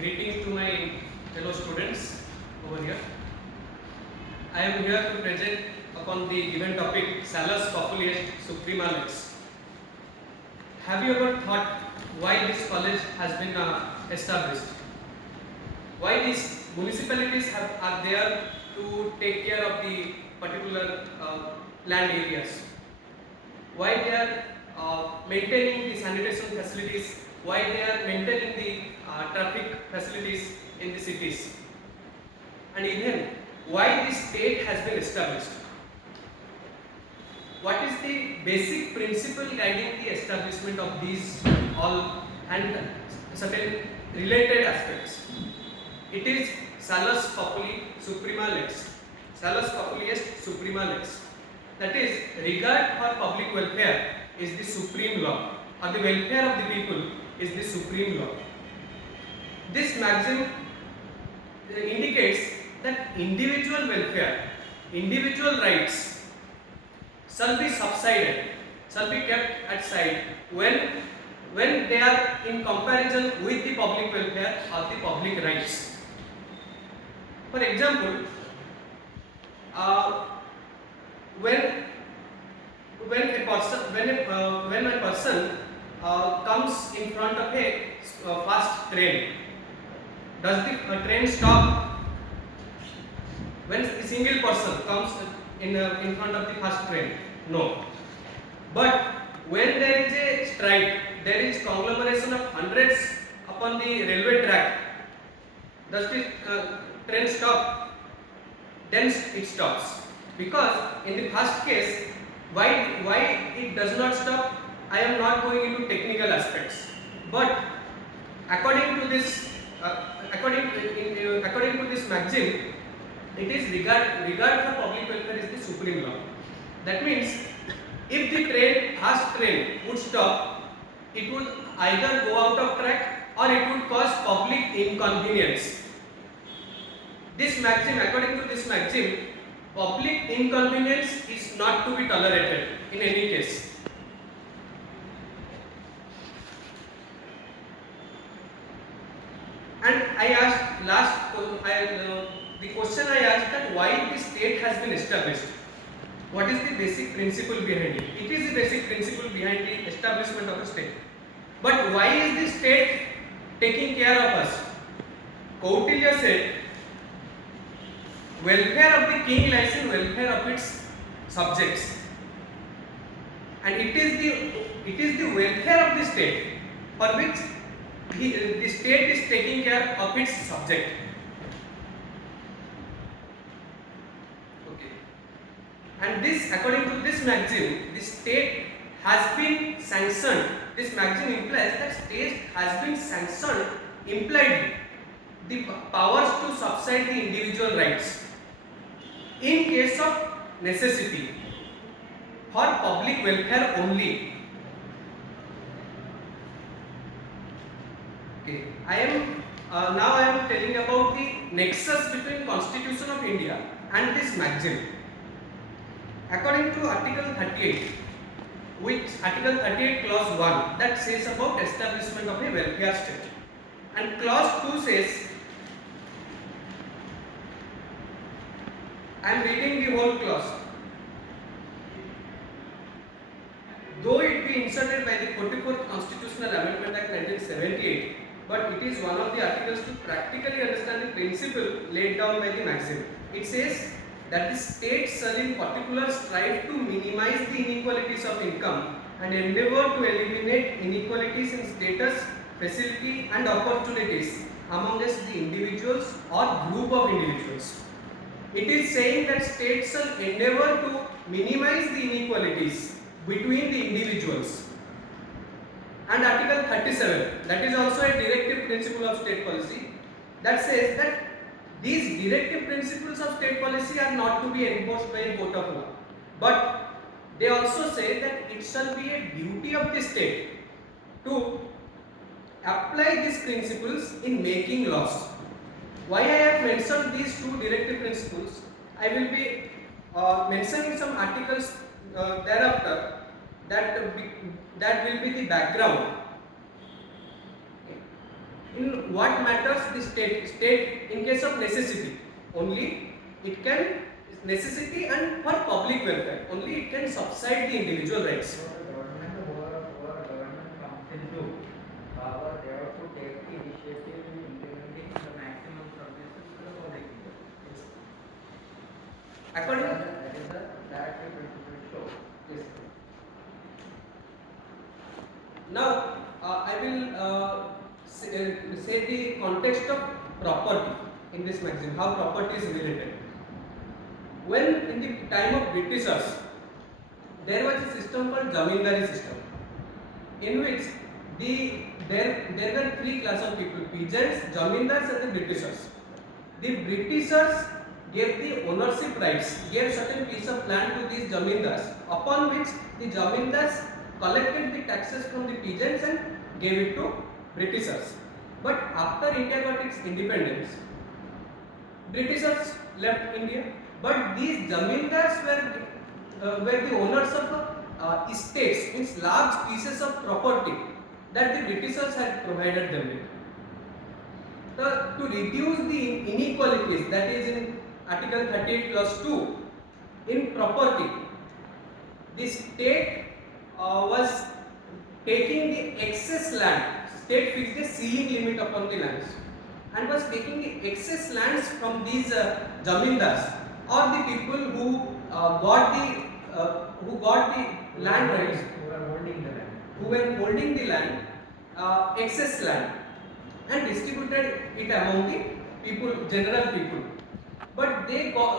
Greetings to my fellow students over here. I am here to present upon the given topic Salus Populius Suprema Lex. Have you ever thought why this college has been established? Why these municipalities are there to take care of the particular land areas? Why they are maintaining the sanitation facilities? Why they are maintaining the traffic facilities in the cities? And even why the state has been established? What is the basic principle guiding the establishment of these all and certain related aspects? It is Salus Populi Suprema Lex. Salus Populi est Suprema Lex. That is, regard for public welfare is the supreme law, or the welfare of the people is the supreme law. This maxim indicates that individual welfare, individual rights shall be subsided, shall be kept at side when they are in comparison with the public welfare or the public rights. For example, when a person comes in front of a fast train, does the train stop? When a single person comes in front of the fast train, no. But when there is a strike, there is conglomeration of hundreds upon the railway track, does the train stop? Then it stops. Because in the first case, why it does not stop, I am not going into technical aspects. But according to this maxim, it is regard for public welfare is the supreme law. That means if the fast train would stop, it would either go out of track or it would cause public inconvenience. This maxim, according to this maxim, public inconvenience is not to be tolerated in any case. And I asked the question I asked that why the state has been established. What is the basic principle behind it? It is the basic principle behind the establishment of a state. But why is the state taking care of us? Kautilya said, welfare of the king lies in welfare of its subjects. And it is the welfare of the state for which the state is taking care of its subject. Okay. And this, according to this maxim, the state has been sanctioned. This maxim implies that state has been sanctioned, implied the powers to subside the individual rights in case of necessity for public welfare only. Okay, I am telling about the nexus between Constitution of India and this maxim. According to Article 38, which Article 38 Clause 1 that says about establishment of a welfare state, and Clause 2 says, I am reading the whole clause. Though it be inserted by the 44th Constitutional Amendment Act 1978, but it is one of the articles to practically understand the principle laid down by the maxim. It says that the state shall in particular strive to minimize the inequalities of income and endeavour to eliminate inequalities in status, facility and opportunities amongst the individuals or group of individuals. It is saying that state shall endeavour to minimize the inequalities between the individuals. And Article 37, that is also a directive principle of state policy, that says that these directive principles of state policy are not to be enforced by a court of law. But they also say that it shall be a duty of the state to apply these principles in making laws. Why I have mentioned these two directive principles, I will be mentioning some articles thereafter that will be the background. In what matters the state in case of necessity only it can necessity and for public welfare only it can subside the individual rights. So the government or government comes into power, they have to take the initiative in implementing the maximum services to the public. According that is the directive principle show. yes. Now I will say the context of property in this magazine, how property is related. When in the time of Britishers, there was a system called Zamindari system, in which there were three class of people: peasants, Zamindars, and the Britishers. The Britishers gave the ownership rights, gave certain piece of land to these Zamindars, upon which the Zamindars collected the taxes from the peasants and gave it to Britishers. But after India got its independence, Britishers left India, but these Zamindars were the owners of estates, means large pieces of property that the Britishers had provided them with. To reduce the inequalities, that is in Article 38 plus 2, in property, the state was taking the excess land. State fixed a ceiling limit upon the lands and was taking the excess lands from these zamindars or the people who got the land rights, who were holding the land, excess land, and distributed it among the people, general people. But they got